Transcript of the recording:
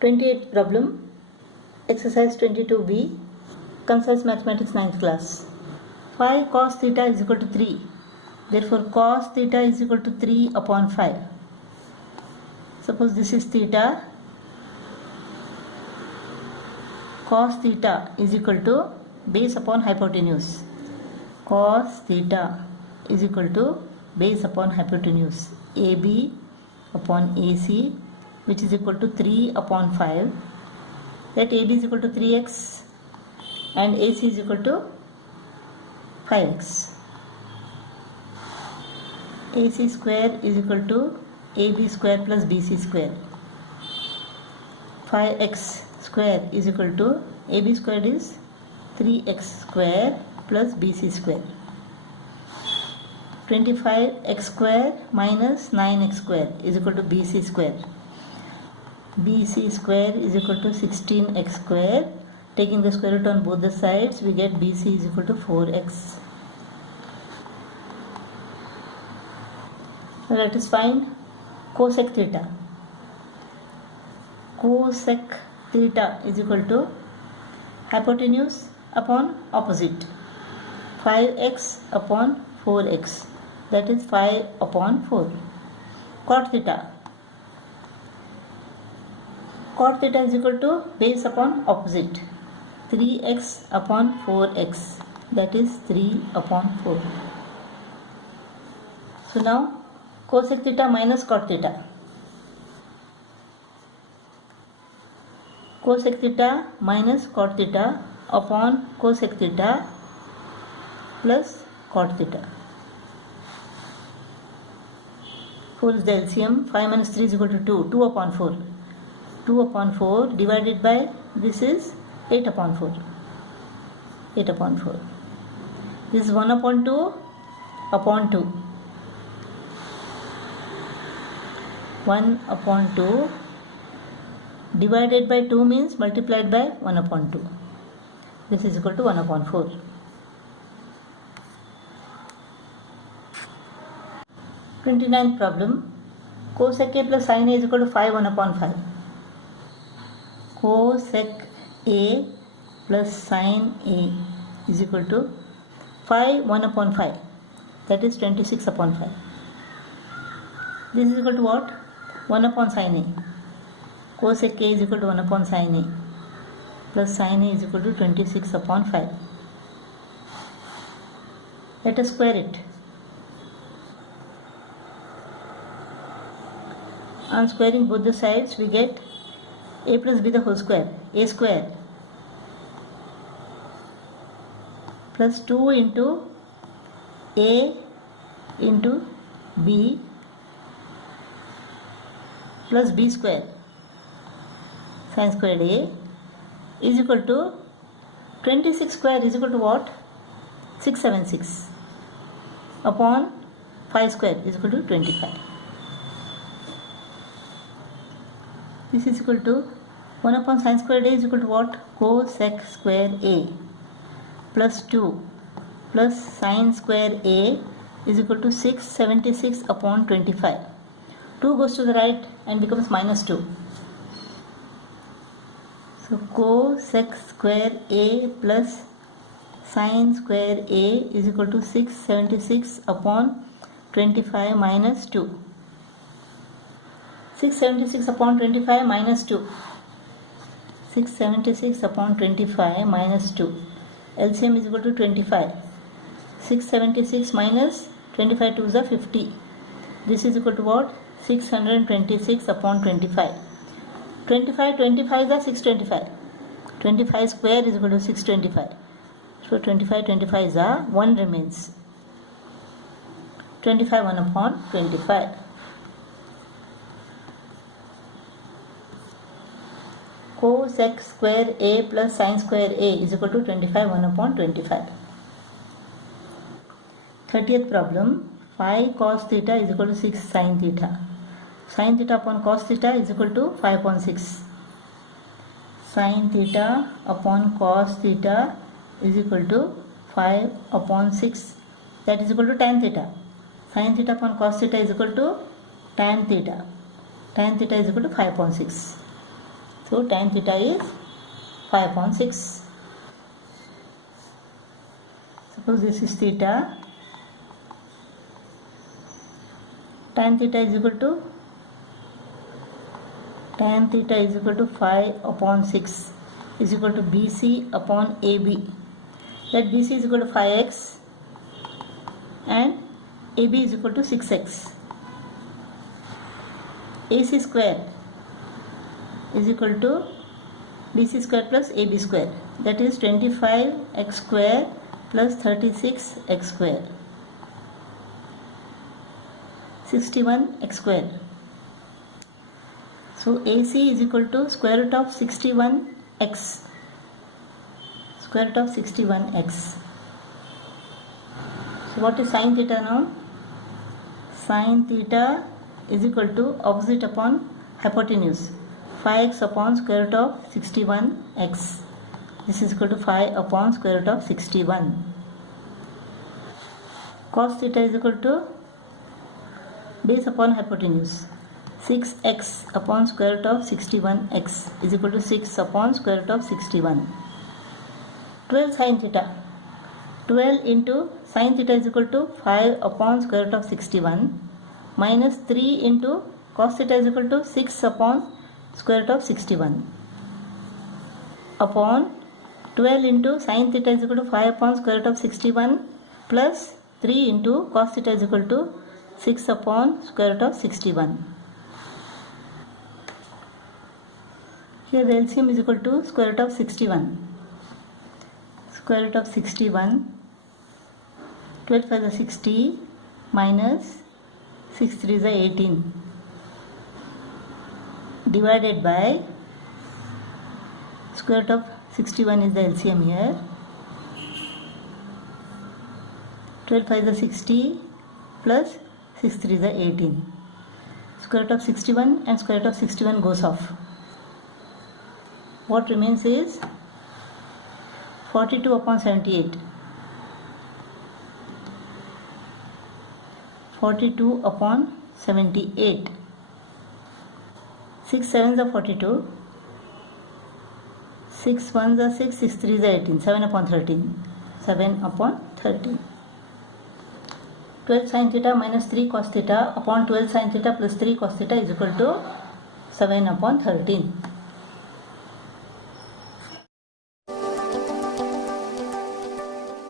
28th problem, exercise 22b, concise mathematics 9th class. 5 cos theta is equal to 3. Therefore, cos theta is equal to 3 upon 5. Suppose this is theta. Cos theta is equal to base upon hypotenuse. Cos theta is equal to base upon hypotenuse. AB upon AC, which is equal to 3 upon 5. Let AB is equal to 3x and AC is equal to 5x. AC square is equal to AB square plus BC square. 5x square is equal to AB square is 3x square plus BC square. 25x square minus 9x square is equal to BC square. BC square is equal to 16x square. Taking the square root on both the sides, we get BC is equal to 4x. Now let us find cosec theta. Cosec theta is equal to hypotenuse upon opposite. 5x upon 4x, that is 5 upon 4. Cot theta. Cot theta is equal to base upon opposite. 3x upon 4x, that is 3 upon 4. So now cosec theta minus cot theta. Cosec theta minus cot theta upon cosec theta plus cot theta. 4 is the LCM. 5 minus 3 is equal to 2. 2 upon 4. 2 upon 4 divided by this is 8 upon 4. 8 upon 4. This is 1 upon 2 upon 2. 1 upon 2 divided by 2 means multiplied by 1 upon 2. This is equal to 1 upon 4. Twenty-ninth problem. Cosec A plus sin A is equal to 5 1 upon 5. Cosec A plus sin A is equal to 5 1 upon 5. That is 26 upon 5. This is equal to what? 1 upon sin A. Cosec A is equal to 1 upon sin A plus sin A is equal to 26 upon 5. Let us square it. On squaring both the sides, we get a plus b the whole square. A square plus 2 into a into b plus b square sin squared a is equal to 26 square is equal to what? 676 upon 5 square is equal to 25. This is equal to 1 upon sin squared a is equal to what? Cosec square a plus 2 plus sin square a is equal to 676 upon 25. 2 goes to the right and becomes minus 2. So cosec square a plus sin square a is equal to 676 upon 25 minus 2. 676 upon 25 minus 2. 676 upon 25 minus 2. LCM is equal to 25. 676 minus 25 2s are 50. This is equal to what? 626 upon 25. 25 25s are 625. 25 square is equal to 625. So 25 25s are 1 remains. 25 1 upon 25. Cosec square a plus sin square a is equal to 25 1 upon 25. 30th problem. 5 cos theta is equal to 6 sin theta. Sin theta upon cos theta is equal to 5 upon 6. Sin theta upon cos theta is equal to 5 upon 6. That is equal to tan theta. Sin theta upon cos theta is equal to tan theta. Tan theta is equal to 5 upon 6. So tan theta is 5 upon 6. Suppose this is theta. Tan theta is equal to 5 upon 6 is equal to BC upon AB. Let BC is equal to 5x and AB is equal to 6x. AC square is equal to BC square plus AB square, that is 25x square plus 36x square, 61x square. So AC is equal to square root of 61x. Square root of 61x. So what is sin theta now? Sin theta is equal to opposite upon hypotenuse. 5x upon square root of 61x. This is equal to 5 upon square root of 61. Cos theta is equal to base upon hypotenuse. 6x upon square root of 61x is equal to 6 upon square root of 61. 12 sin theta. 12 into sin theta is equal to 5 upon square root of 61 minus 3 into cos theta is equal to 6 upon square root of 61 upon 12 into sin theta is equal to 5 upon square root of 61 plus 3 into cos theta is equal to 6 upon square root of 61. Here the LCM is equal to square root of 61. Square root of 61, 12 5 is 60 minus 6 3 is 18 divided by square root of 61 is the LCM here. 12 5 is 60 plus 6 3 is 18. Square root of 61 and square root of 61 goes off. What remains is 42 upon 78. 42 upon 78. 6 7s are 42. 6 1s are 6, 6 3s are 18. 7 upon 13. 7 upon 13. 12 sin theta minus 3 cos theta upon 12 sin theta plus 3 cos theta is equal to 7 upon 13.